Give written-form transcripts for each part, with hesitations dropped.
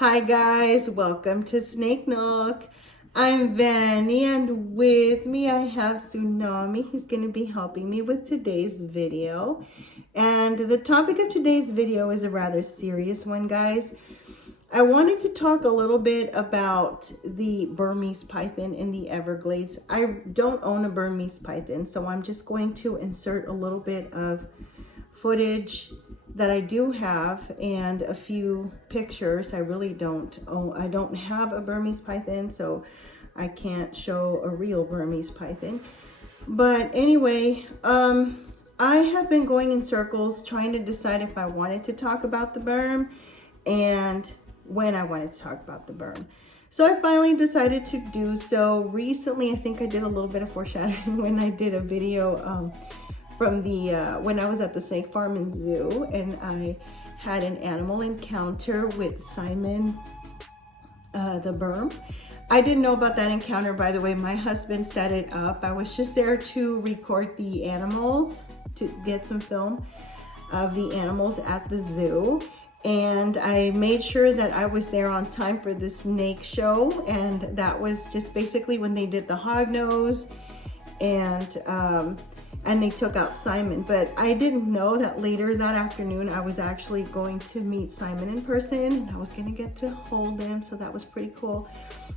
Hi guys, welcome to Snake Nook. I'm Vanny and with me I have Tsunami. He's going to be helping me with today's video. And the topic of today's video is a rather serious one, guys. I wanted to talk a little bit about the Burmese Python in the Everglades. I don't own a Burmese Python, so I'm just going to insert a little bit of footage that I do have and a few pictures. I don't have a Burmese Python, so I can't show a real Burmese Python. But anyway, I have been going in circles trying to decide if I wanted to talk about the Burm and when I wanted to talk about the Burm. So I finally decided to do so. Recently, I think I did a little bit of foreshadowing when I did a video from the when I was at the snake farm and zoo, and I had an animal encounter with Simon the Burm. I didn't know about that encounter, by the way. My husband set it up. I was just there to record the animals, to get some film of the animals at the zoo. And I made sure that I was there on time for the snake show, and that was just basically when they did the hog nose and they took out Simon. But I didn't know that later that afternoon I was actually going to meet Simon in person and I was gonna get to hold him, so that was pretty cool.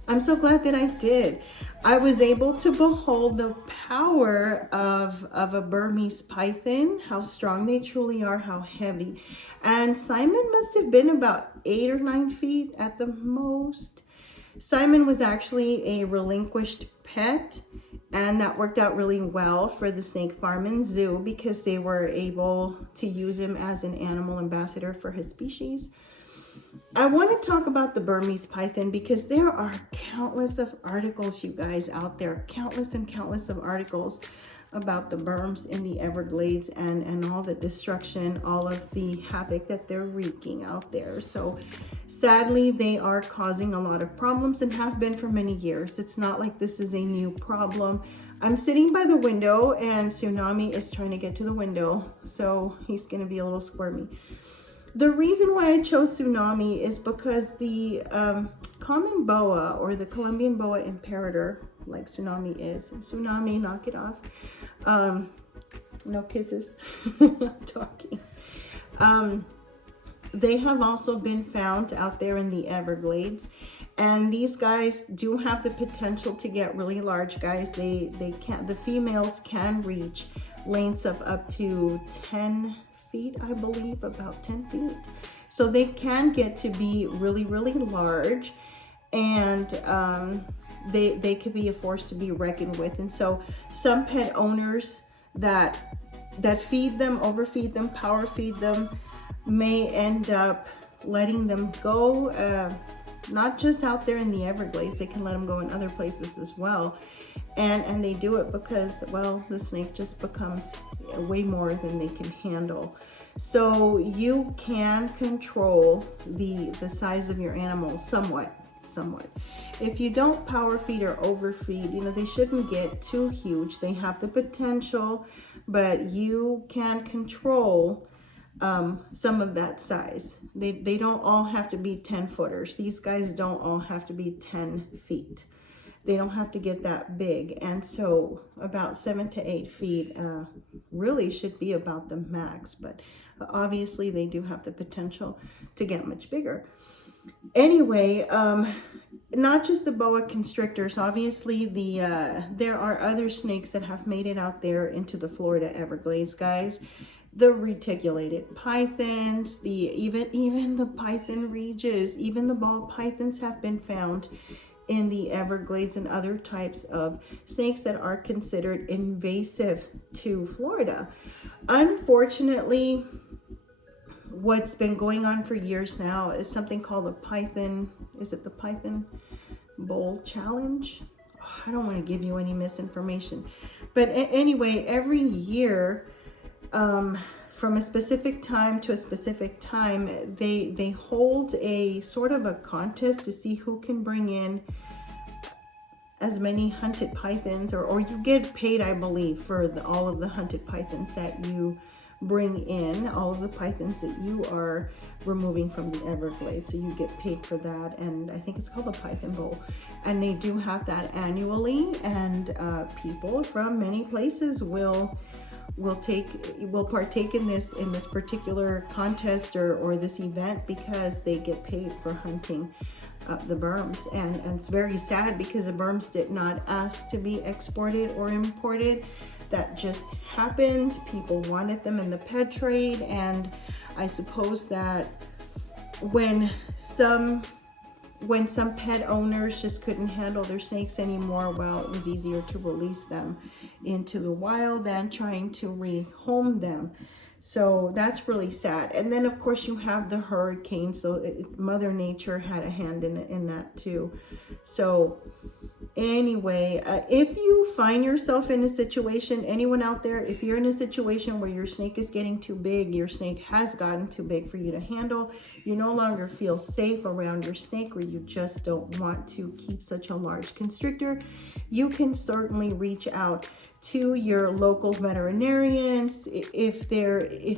I'm so glad that I did. I was able to behold the power of a Burmese Python, how strong they truly are, how heavy. And Simon must have been about 8 or 9 feet at the most. Simon was actually a relinquished pet, and that worked out really well for the snake farm and zoo because they were able to use him as an animal ambassador for his species. I want to talk about the Burmese Python because there are countless of articles, you guys, out there, countless and countless of articles about the Burms in the Everglades and all the destruction, all of the havoc that they're wreaking out there. So sadly, they are causing a lot of problems and have been for many years. It's not like this is a new problem. I'm sitting by the window and Tsunami is trying to get to the window, so he's gonna be a little squirmy. The reason why I chose Tsunami is because the common boa, or the Colombian boa imperator, like Tsunami is, Tsunami, knock it off. No kisses. I'm talking. They have also been found out there in the Everglades, and these guys do have the potential to get really large, guys. The females can reach lengths of up to 10 feet, I believe, about 10 feet. So they can get to be really, really large, and they could be a force to be reckoned with. And so some pet owners that feed them, overfeed them, power feed them, may end up letting them go, not just out there in the Everglades. They can let them go in other places as well. And they do it because, well, the snake just becomes way more than they can handle. So you can control the size of your animal somewhat. If you don't power feed or overfeed, they shouldn't get too huge. They have the potential, but you can control some of that size. They don't all have to be 10 footers. These guys don't all have to be 10 feet. They don't have to get that big. And so about 7 to 8 feet really should be about the max, but obviously they do have the potential to get much bigger. Anyway, not just the boa constrictors. Obviously, there are other snakes that have made it out there into the Florida Everglades, guys. The reticulated pythons, even the python reges, even the ball pythons have been found in the Everglades, and other types of snakes that are considered invasive to Florida. Unfortunately, what's been going on for years now is something called the Python, is it the Python Bowl Challenge? I don't want to give you any misinformation. But anyway, every year, from a specific time to a specific time, they hold a sort of a contest to see who can bring in as many hunted pythons, or you get paid, I believe, for all of the hunted pythons that you bring in all of the pythons that you are removing from the Everglades. So you get paid for that, and I think it's called the Python Bowl, and they do have that annually, and people from many places will partake in this particular contest or this event because they get paid for hunting the Burms. And it's very sad because the Burms did not ask to be exported or imported. That just happened. People wanted them in the pet trade, and I suppose that when some pet owners just couldn't handle their snakes anymore, well, it was easier to release them into the wild than trying to rehome them. So that's really sad. And then of course you have the hurricane, so Mother Nature had a hand in that too. So anyway, if you find yourself in a situation, anyone out there, if you're in a situation where your snake is getting too big, your snake has gotten too big for you to handle, you no longer feel safe around your snake, or you just don't want to keep such a large constrictor, you can certainly reach out to your local veterinarians. If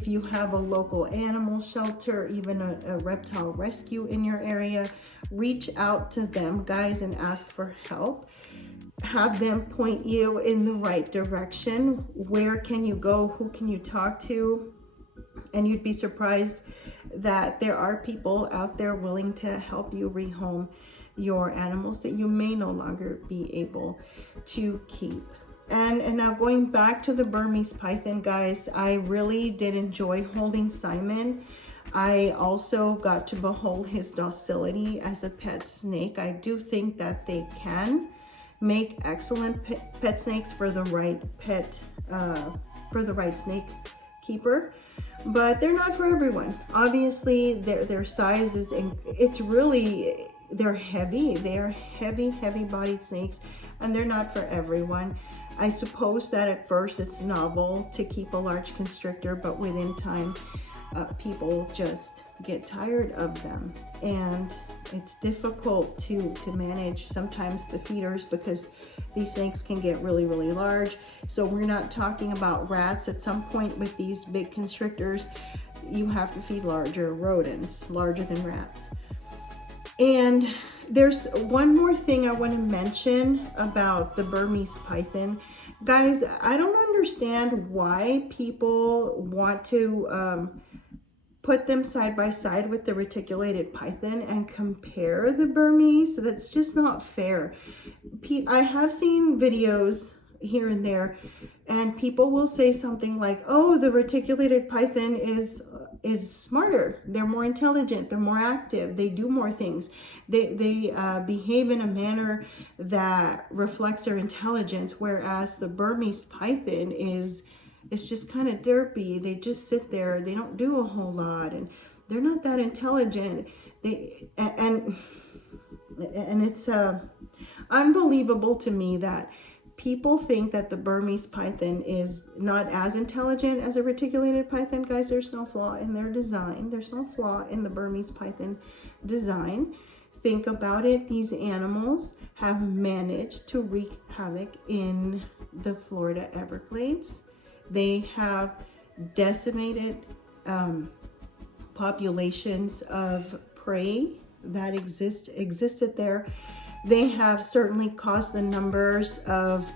you have a local animal shelter, even a reptile rescue in your area, reach out to them, guys, and ask for help. Have them point you in the right direction. Where can you go? Who can you talk to? And you'd be surprised that there are people out there willing to help you rehome your animals that you may no longer be able to keep. And now going back to the Burmese Python, guys, I really did enjoy holding Simon. I also got to behold his docility as a pet snake. I do think that they can make excellent pet snakes for the right snake keeper, but they're not for everyone. Obviously, their size is, they're heavy. They are heavy bodied snakes, and they're not for everyone. I suppose that at first it's novel to keep a large constrictor, but within time, people just get tired of them, and it's difficult to manage sometimes the feeders because these snakes can get really large. So we're not talking about rats. At some point with these big constrictors, you have to feed larger rodents, larger than rats. And there's one more thing I want to mention about the Burmese Python. Guys, I don't understand why people want to put them side by side with the reticulated python and compare the Burmese. That's just not fair. I have seen videos here and there, and people will say something like, oh, the reticulated python is smarter, they're more intelligent, they're more active, they do more things, they behave in a manner that reflects their intelligence, whereas the Burmese python it's just kind of derpy. They just sit there, they don't do a whole lot, and they're not that intelligent. And it's unbelievable to me that people think that the Burmese python is not as intelligent as a reticulated python. Guys, there's no flaw in their design. There's no flaw in the Burmese python design. Think about it. These animals have managed to wreak havoc in the Florida Everglades. They have decimated populations of prey that existed there. They have certainly caused the numbers of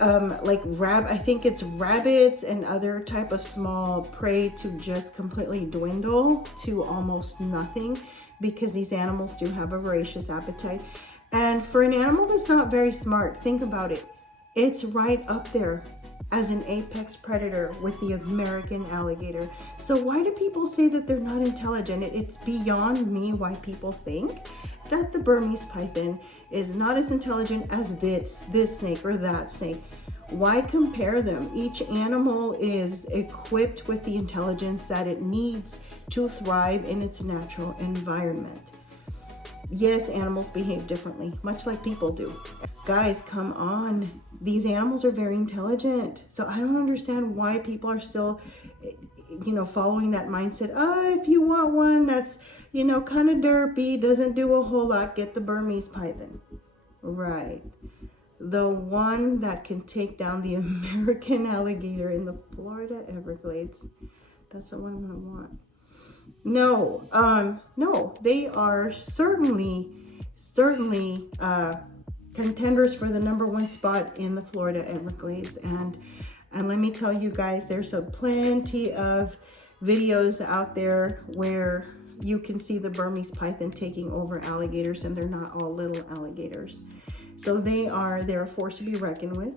I think it's rabbits and other type of small prey to just completely dwindle to almost nothing, because these animals do have a voracious appetite. And for an animal that's not very smart, think about it. It's right up there as an apex predator with the American alligator. So why do people say that they're not intelligent? It's beyond me why people think that the Burmese python is not as intelligent as this snake or that snake. Why compare them? Each animal is equipped with the intelligence that it needs to thrive in its natural environment. Yes, animals behave differently, much like people do. Guys, come on. These animals are very intelligent. So I don't understand why people are still, following that mindset. Oh, if you want one that's, kind of derpy, doesn't do a whole lot, get the Burmese python. Right. the one that can take down the American alligator in the Florida Everglades. That's the one I want. No, they are certainly contenders for the #1 spot in the Florida Everglades. And let me tell you guys, there's a plenty of videos out there where you can see the Burmese python taking over alligators, and they're not all little alligators. So they're a force to be reckoned with.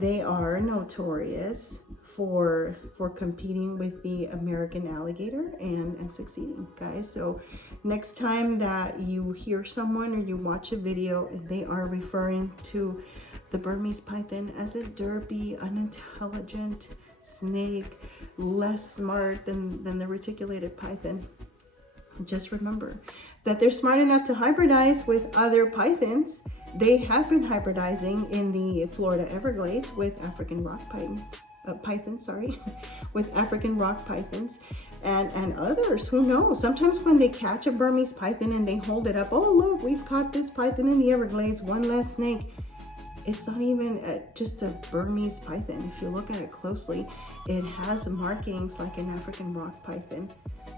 They are notorious for competing with the American alligator and succeeding, guys. So next time that you hear someone or you watch a video and they are referring to the Burmese python as a derpy, unintelligent snake, less smart than the reticulated python, just remember that they're smart enough to hybridize with other pythons. They have been hybridizing in the Florida Everglades with African rock pythons, with African rock pythons and others. Who knows? Sometimes when they catch a Burmese python and they hold it up, oh look, we've caught this python in the Everglades, one less snake. It's not even just a Burmese python. If you look at it closely, it has markings like an African rock python.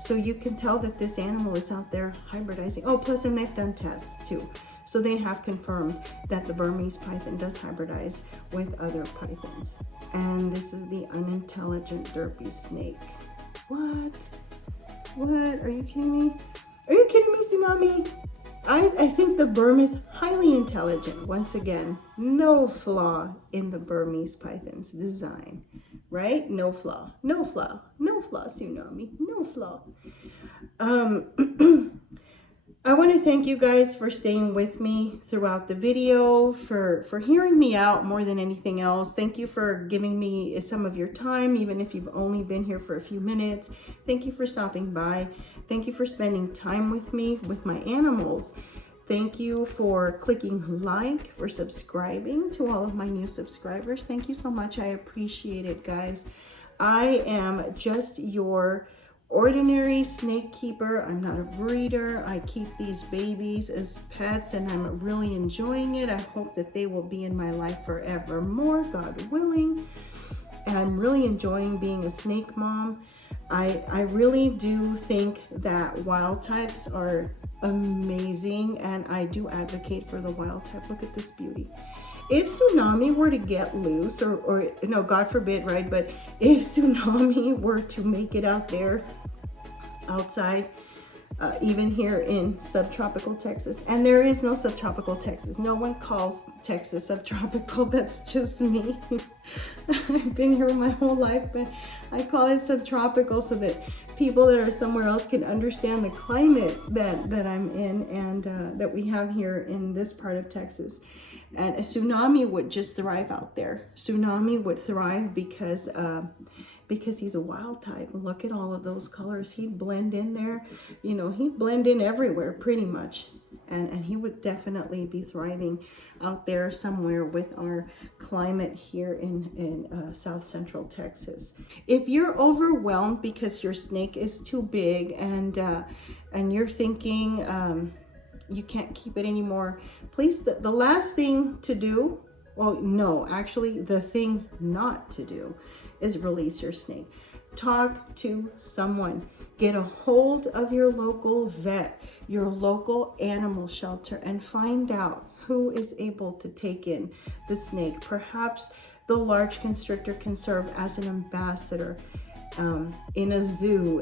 So you can tell that this animal is out there hybridizing. Oh, plus, and they've done tests too. So they have confirmed that the Burmese python does hybridize with other pythons. And this is the unintelligent derpy snake. What? Are you kidding me? Are you kidding me, Tsunami? I think the Burm is highly intelligent. Once again, no flaw in the Burmese python's design, right? No flaw, Tsunami, no flaw. I want to thank you guys for staying with me throughout the video, for hearing me out more than anything else. Thank you for giving me some of your time, even if you've only been here for a few minutes. Thank you for stopping by. Thank you for spending time with me, with my animals. Thank you for clicking like, for subscribing to all of my new subscribers. Thank you so much. I appreciate it, guys. I am just your ordinary snake keeper. I'm not a breeder. I keep these babies as pets and I'm really enjoying it. I hope that they will be in my life forevermore, God willing. And I'm really enjoying being a snake mom. I really do think that wild types are amazing, and I do advocate for the wild type. Look at this beauty. If Tsunami were to get loose, or no, God forbid, right? But if Tsunami were to make it out there, outside, even here in subtropical Texas, and there is no subtropical Texas. No one calls Texas subtropical. That's just me. I've been here my whole life, but I call it subtropical so that people that are somewhere else can understand the climate that I'm in and that we have here in this part of Texas. And a Tsunami would just thrive out there. Tsunami would thrive because he's a wild type. Look at all of those colors. He'd blend in there. You know, he'd blend in everywhere pretty much. And he would definitely be thriving out there somewhere with our climate here in South Central Texas. If you're overwhelmed because your snake is too big and you're thinking you can't keep it anymore, please, the last thing to do, well, no, actually the thing not to do is release your snake. Talk to someone. Get a hold of your local vet, your local animal shelter, and find out who is able to take in the snake. Perhaps the large constrictor can serve as an ambassador in a zoo,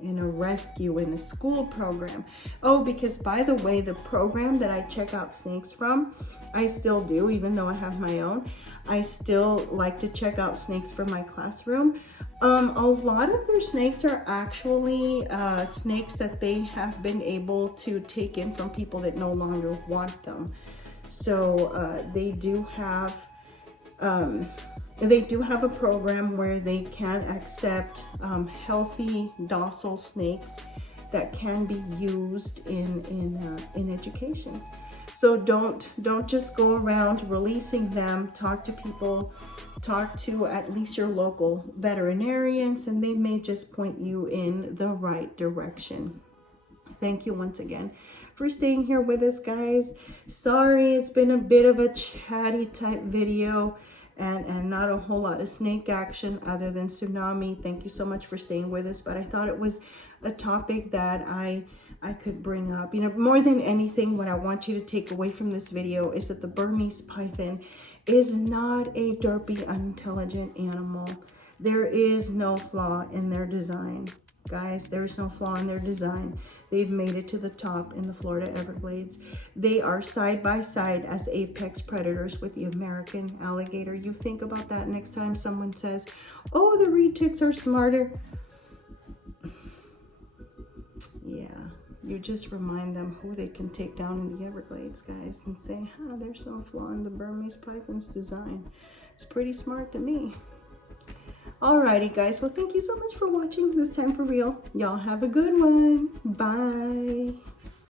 in a rescue, in a school program. Oh, because by the way, the program that I check out snakes from, I still do, even though I have my own. I still like to check out snakes for my classroom. A lot of their snakes are actually snakes that they have been able to take in from people that no longer want them. So they do have a program where they can accept healthy, docile snakes that can be used in education. So don't just go around releasing them. Talk to people, talk to at least your local veterinarians, and they may just point you in the right direction. Thank you once again for staying here with us, guys. Sorry, it's been a bit of a chatty type video and not a whole lot of snake action other than tsunami. Thank you so much for staying with us, but I thought it was a topic that I could bring up. You know, more than anything, what I want you to take away from this video is that the Burmese python is not a derpy, unintelligent animal. There is no flaw in their design. Guys, there's no flaw in their design. They've made it to the top in the Florida Everglades. They are side by side as apex predators with the American alligator. You think about that next time someone says, oh, the reed ticks are smarter. Yeah, you just remind them who they can take down in the Everglades, guys, and say, there's no flaw in the Burmese python's design. It's pretty smart to me. Alrighty, guys. Well, thank you so much for watching This Time For Real. Y'all have a good one. Bye.